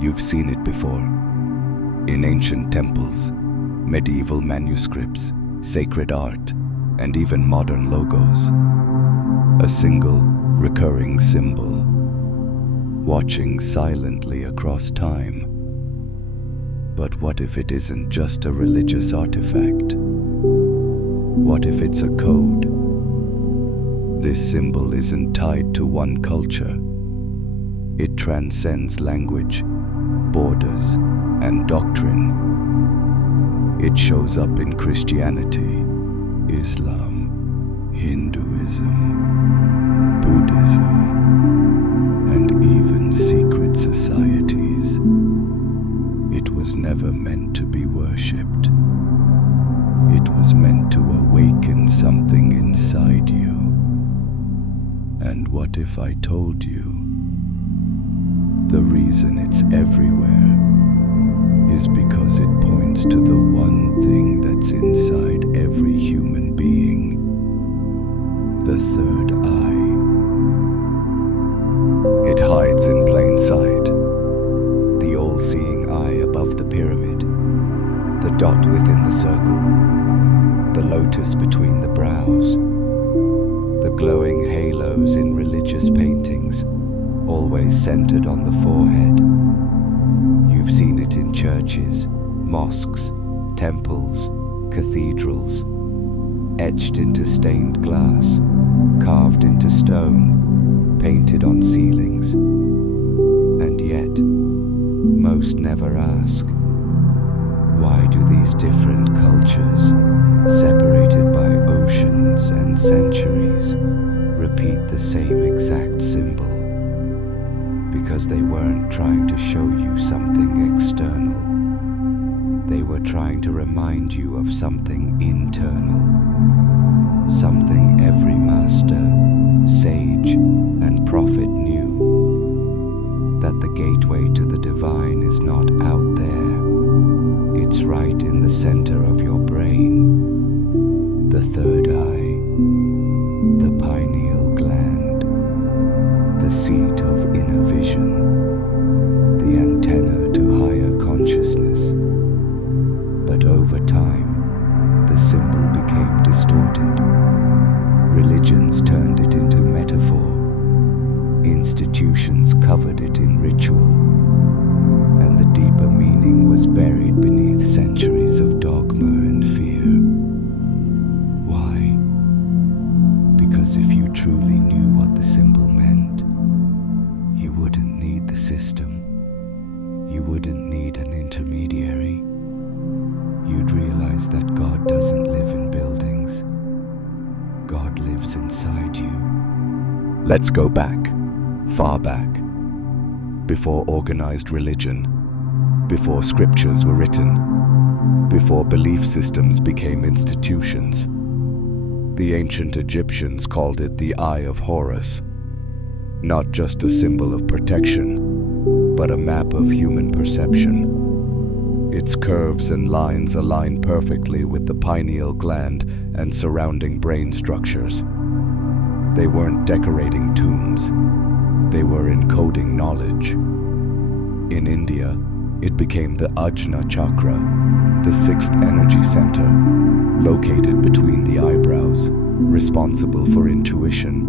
You've seen it before. In ancient temples, medieval manuscripts, sacred art, and even modern logos. A single, recurring symbol, watching silently across time. But what if it isn't just a religious artifact? What if it's a code? This symbol isn't tied to one culture. It transcends language, borders, and doctrine. It shows up in Christianity, Islam, Hinduism, Buddhism, and even secret societies. It was never meant to be worshipped. It was meant to awaken something inside you. And what if I told you the reason it's everywhere is because it points to the one thing that's inside every human being, the third eye. It hides in plain sight, the all-seeing eye above the pyramid, the dot within the circle, the lotus between the brows, the glowing halos in religious paintings, always centered on the forehead. You've seen it in churches, mosques, temples, cathedrals, etched into stained glass, carved into stone, painted on ceilings. And yet, most never ask, why do these different cultures, separated by oceans and centuries, repeat the same exact symbol? Because they weren't trying to show you something external. They were trying to remind you of something internal. Something every master, sage, and prophet knew. That the gateway to the divine is not out there. It's right in the center of your brain. The third eye, the pineal gland, the seat of inner vision, the antenna to higher consciousness. But over time, the symbol became distorted. Religions turned it into metaphor. Institutions covered it in ritual. And the deeper meaning was buried beneath centuries of dogma and fear. Why? Because if you truly knew what the symbol meant, you wouldn't need the system. You wouldn't need an intermediary. You'd realize that God doesn't live in buildings. God lives inside you. Let's go back, far back. Before organized religion, before scriptures were written, before belief systems became institutions. The ancient Egyptians called it the Eye of Horus. Not just a symbol of protection, but a map of human perception. Its curves and lines align perfectly with the pineal gland and surrounding brain structures. They weren't decorating tombs, they were encoding knowledge. In India, it became the Ajna Chakra, the sixth energy center, located between the eyebrows, responsible for intuition,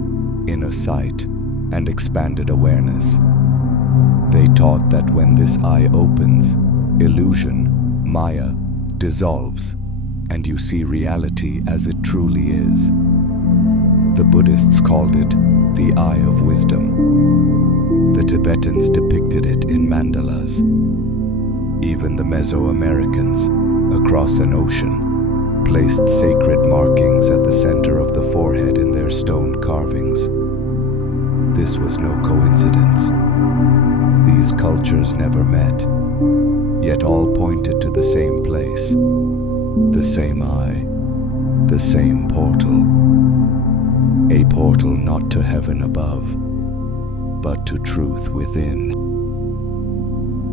inner sight, and expanded awareness. They taught that when this eye opens, illusion, Maya, dissolves, and you see reality as it truly is. The Buddhists called it the Eye of Wisdom. The Tibetans depicted it in mandalas. Even the Mesoamericans, across an ocean, placed sacred markings at the center of the forehead in their stone carvings. This was no coincidence. These cultures never met, yet all pointed to the same place, the same eye, the same portal. A portal not to heaven above, but to truth within.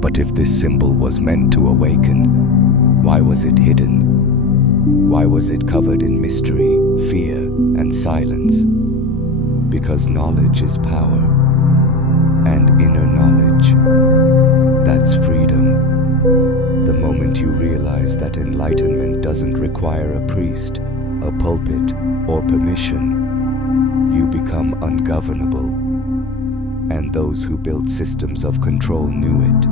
But if this symbol was meant to awaken, why was it hidden? Why was it covered in mystery, fear, and silence? Because knowledge is power, and inner knowledge, that realize that enlightenment doesn't require a priest, a pulpit, or permission, you become ungovernable. And those who built systems of control knew it.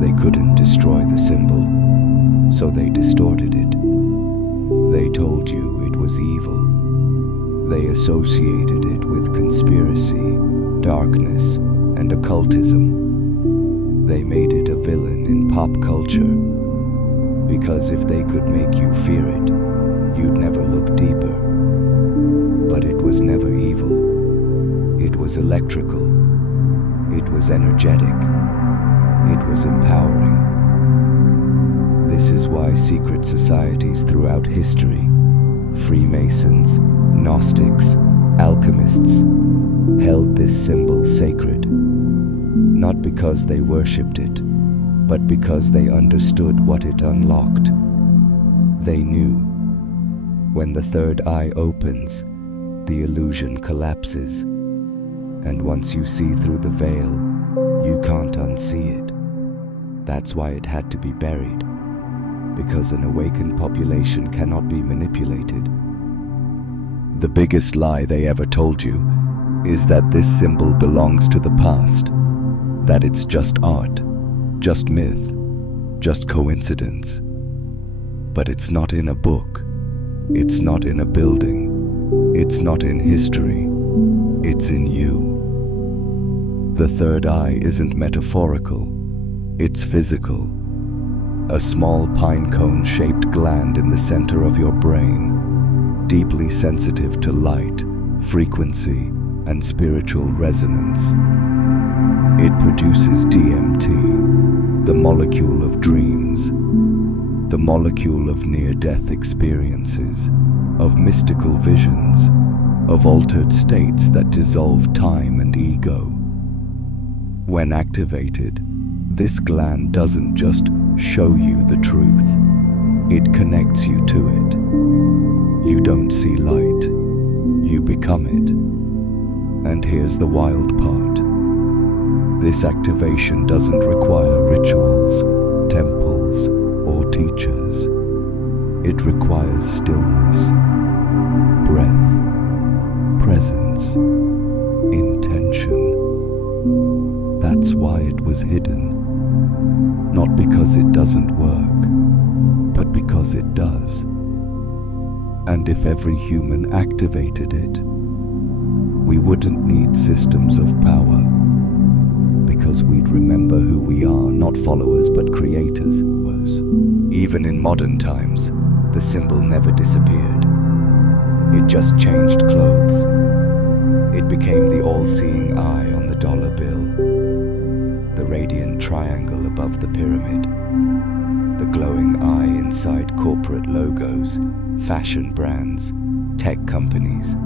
They couldn't destroy the symbol, so they distorted it. They told you it was evil. They associated it with conspiracy, darkness, and occultism. They made it a villain in pop culture, because if they could make you fear it, you'd never look deeper. But it was never evil. It was electrical. It was energetic. It was empowering. This is why secret societies throughout history, Freemasons, Gnostics, alchemists, held this symbol sacred, not because they worshipped it, but because they understood what it unlocked. They knew, when the third eye opens, the illusion collapses, and once you see through the veil, you can't unsee it. That's why it had to be buried, because an awakened population cannot be manipulated. The biggest lie they ever told you is that this symbol belongs to the past, that it's just art, just myth, just coincidence. But it's not in a book, it's not in a building, it's not in history, it's in you. The third eye isn't metaphorical, it's physical. A small pine cone-shaped gland in the center of your brain, deeply sensitive to light, frequency, and spiritual resonance. It produces DMT, the molecule of dreams, the molecule of near-death experiences, of mystical visions, of altered states that dissolve time and ego. When activated, this gland doesn't just show you the truth, it connects you to it. You don't see light, you become it. And here's the wild part. This activation doesn't require rituals, temples, or teachers. It requires stillness, breath, presence, intention. That's why it was hidden. Not because it doesn't work, but because it does. And if every human activated it, we wouldn't need systems of power, because we'd remember who we are, not followers but creators. Even in modern times, the symbol never disappeared. It just changed clothes. It became the all-seeing eye on the dollar bill, the radiant triangle above the pyramid, the glowing eye inside corporate logos, fashion brands, tech companies.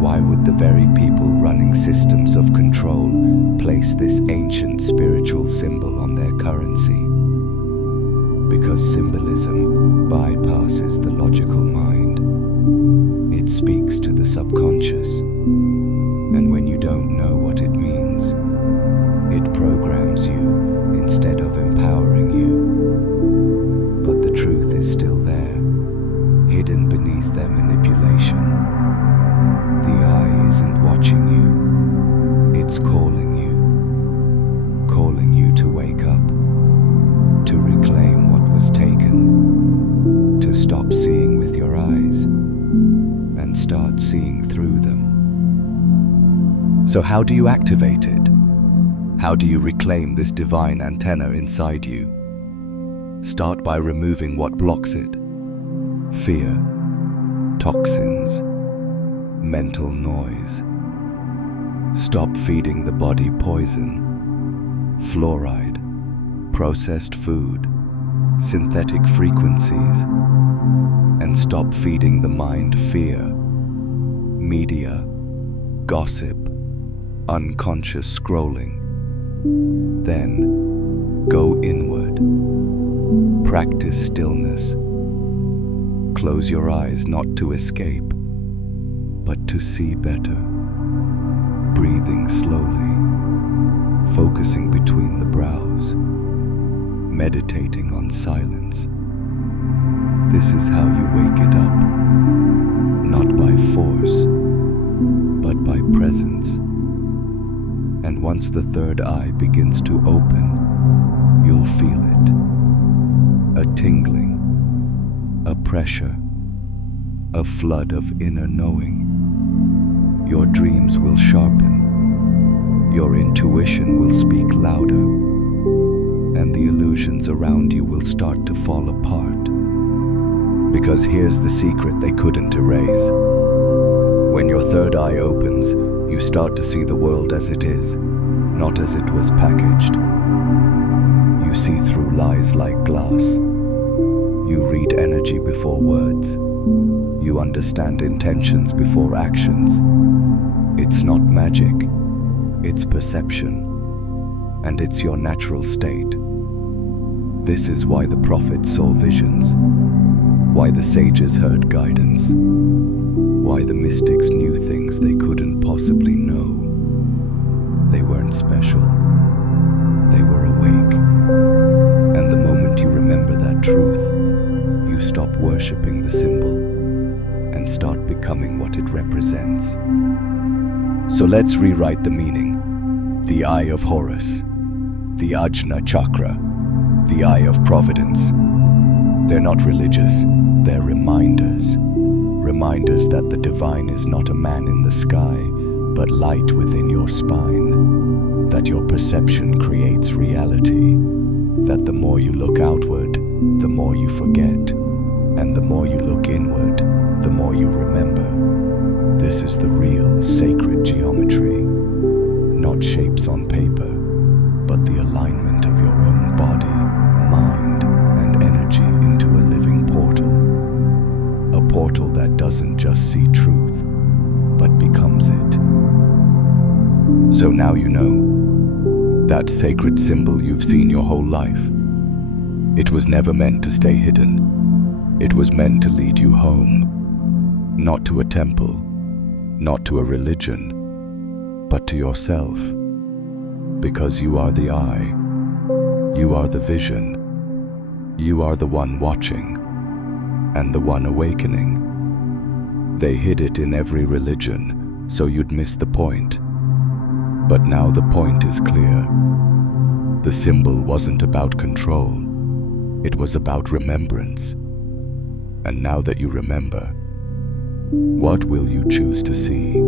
Why would the very people running systems of control place this ancient spiritual symbol on their currency? Because symbolism bypasses the logical mind. It speaks to the subconscious. And when you don't know what it means, it programs you instead of empowering you. But the truth is still there, hidden beneath their manipulation. The eye isn't watching you, it's calling you to wake up, to reclaim what was taken, to stop seeing with your eyes, and start seeing through them. So how do you activate it? How do you reclaim this divine antenna inside you? Start by removing what blocks it. Fear, toxins, mental noise. Stop feeding the body poison, fluoride, processed food, synthetic frequencies, and stop feeding the mind fear, media, gossip, unconscious scrolling. Then go inward. Practice stillness. Close your eyes not to escape, but to see better. Breathing slowly, focusing between the brows. meditating on silence. This is how you wake it up, not by force, but by presence. And once the third eye begins to open, you'll feel it. A tingling, a pressure, a flood of inner knowing. Your dreams will sharpen, your intuition will speak louder, and the illusions around you will start to fall apart. Because here's the secret they couldn't erase. When your third eye opens, you start to see the world as it is, not as it was packaged. You see through lies like glass. You read energy before words. You understand intentions before actions. It's not magic, it's perception, and it's your natural state. This is why the prophets saw visions, why the sages heard guidance, why the mystics knew things they couldn't possibly know. They weren't special, they were awake. And the moment you remember that truth, you stop worshipping the symbol and start becoming what it represents. So let's rewrite the meaning. The Eye of Horus, the Ajna Chakra, the Eye of Providence. They're not religious, they're reminders. Reminders that the divine is not a man in the sky, but light within your spine. That your perception creates reality. That the more you look outward, the more you forget. And the more you look inward, the more you remember. This is the real sacred geometry. Not shapes on paper, but the alignment of your own body, mind, and energy into a living portal. A portal that doesn't just see truth, but becomes it. So now you know. That sacred symbol you've seen your whole life. It was never meant to stay hidden. It was meant to lead you home. Not to a temple, not to a religion, but to yourself. Because you are the eye. You are the vision. You are the one watching and the one awakening. They hid it in every religion, so you'd miss the point. But now the point is clear. The symbol wasn't about control. It was about remembrance. And now that you remember, what will you choose to see?